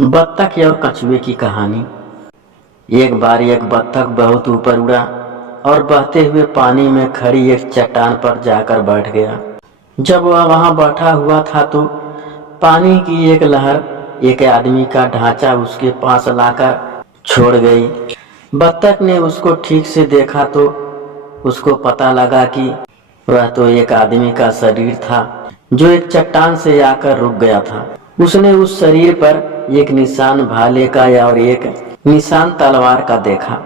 बत्तख और कछुए की कहानी। एक बार एक बत्तख बहुत ऊपर उड़ा और बहते हुए पानी में खड़ी एक चट्टान पर जाकर बैठ गया। जब वह वहां बैठा हुआ था तो पानी की एक लहर एक आदमी का ढांचा उसके पास लाकर छोड़ गई। बत्तख ने उसको ठीक से देखा तो उसको पता लगा कि वह तो एक आदमी का शरीर था जो एक चट्टान से आकर रुक गया था। उसने उस शरीर पर एक निशान भाले का और एक निशान तलवार का देखा।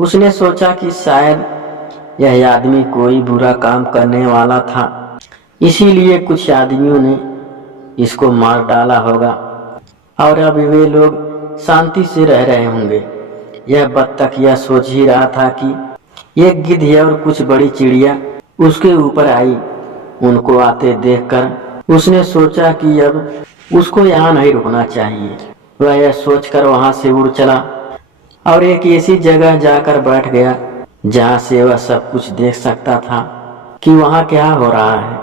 उसने सोचा कि शायद यह आदमी कोई बुरा काम करने वाला था, इसीलिए कुछ आदमियों ने इसको मार डाला होगा और अब वे लोग शांति से रह रहे होंगे। यह बत्तख यह सोच ही रहा था कि एक गिद्ध और कुछ बड़ी चिड़िया उसके ऊपर आई। उनको आते देखकर उसने सोचा कि अब उसको यहाँ नहीं रुकना चाहिए। वह यह सोचकर वहां से उड़ चला और एक ऐसी जगह जाकर बैठ गया जहां से वह सब कुछ देख सकता था कि वहां क्या हो रहा है।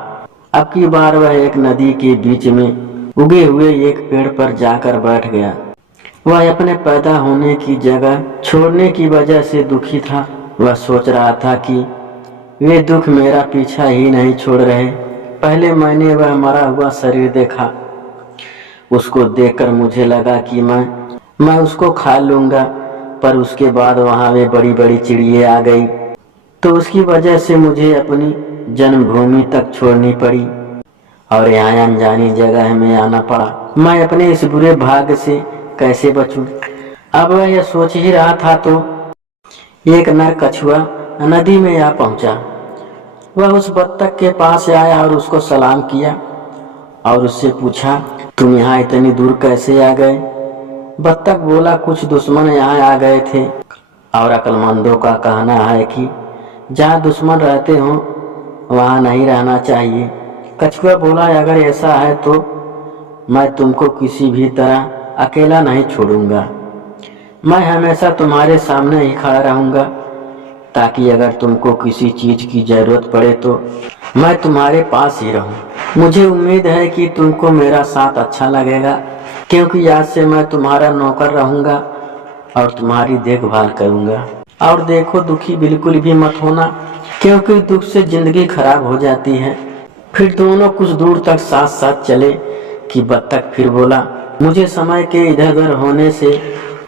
अब की बार वह एक नदी के बीच में उगे हुए एक पेड़ पर जाकर बैठ गया। वह अपने पैदा होने की जगह छोड़ने की वजह से दुखी था। वह सोच रहा था कि वे दुख मेरा पीछा ही नहीं छोड़ रहे। पहले मैंने वह मरा हुआ शरीर देखा, उसको देखकर मुझे लगा कि मैं उसको खा लूंगा, पर उसके बाद वहां वे बड़ी बड़ी चिड़िया आ गई तो उसकी वजह से मुझे अपनी जन्मभूमि तक छोड़नी पड़ी और यहाँ अनजानी जगह में आना पड़ा। मैं अपने इस बुरे भाग्य से कैसे बचूं? अब वह यह सोच ही रहा था तो एक नर कछुआ नदी में आ पहुंचा। वह उस बत्तख के पास आया और उसको सलाम किया और उससे पूछा, तुम यहाँ इतनी दूर कैसे आ गए? बत्तख बोला, कुछ दुश्मन यहाँ आ गए थे और अक्लमंदों का कहना है कि जहाँ दुश्मन रहते हो वहाँ नहीं रहना चाहिए। कछुआ बोला, अगर ऐसा है तो मैं तुमको किसी भी तरह अकेला नहीं छोड़ूंगा। मैं हमेशा तुम्हारे सामने ही खड़ा रहूंगा ताकि अगर तुमको किसी चीज की जरूरत पड़े तो मैं तुम्हारे पास ही रहूं। मुझे उम्मीद है कि तुमको मेरा साथ अच्छा लगेगा, क्योंकि आज से मैं तुम्हारा नौकर रहूंगा और तुम्हारी देखभाल करूंगा। और देखो, दुखी बिल्कुल भी मत होना, क्योंकि दुख से जिंदगी खराब हो जाती है। फिर दोनों कुछ दूर तक साथ साथ चले कि बत्तख फिर बोला, मुझे समय के इधर उधर होने से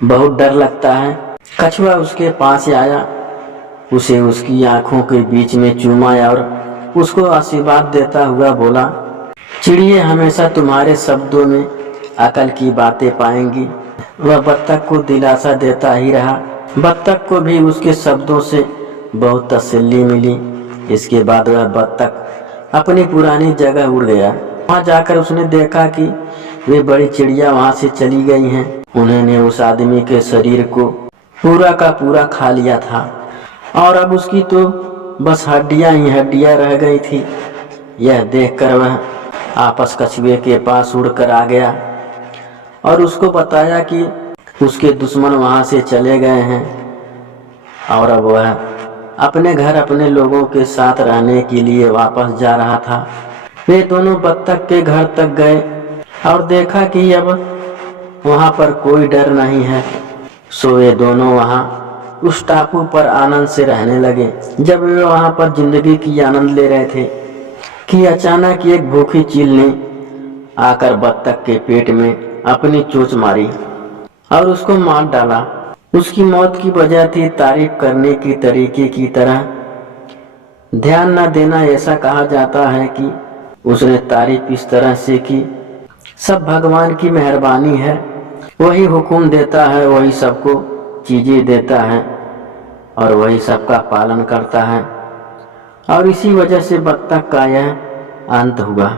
बहुत डर लगता है। कछुआ उसके पास आया, उसे उसकी आंखों के बीच में चूमा और उसको आशीर्वाद देता हुआ बोला, चिड़िए हमेशा तुम्हारे शब्दों में अकल की बातें पाएंगी। वह बत्तख को दिलासा देता ही रहा। बत्तख को भी उसके शब्दों से बहुत तसल्ली मिली। इसके बाद वह बत्तख अपनी पुरानी जगह उड़ गया। वहां जाकर उसने देखा कि वे बड़ी चिड़िया वहां से चली गई हैं। उन्होंने उस आदमी के शरीर को पूरा का पूरा खा लिया था और अब उसकी तो बस हड्डियां ही हड्डियां रह गई थी। यह देखकर वह आपस कछुए के पास उड़कर आ गया और उसको बताया कि उसके दुश्मन वहां से चले गए हैं और अब वह अपने घर अपने लोगों के साथ रहने के लिए वापस जा रहा था। वे दोनों बत्तख के घर तक गए और देखा कि अब वहां पर कोई डर नहीं है। सो वे दोनों वहां उस टापू पर आनंद से रहने लगे। जब वे वहां पर जिंदगी की आनंद ले रहे थे कि अचानक एक भूखी चील ने आकर बत्तख के पेट में अपनी चोंच मारी और उसको मार डाला। उसकी मौत की वजह थी तारीफ करने की तरीके की तरह ध्यान न देना। ऐसा कहा जाता है कि उसने तारीफ इस तरह से की, सब भगवान की मेहरबानी है, वही हुक्म देता है, वही सबको चीजें देता है और वही सबका पालन करता है। और इसी वजह से बत्तख का यह अंत हुआ।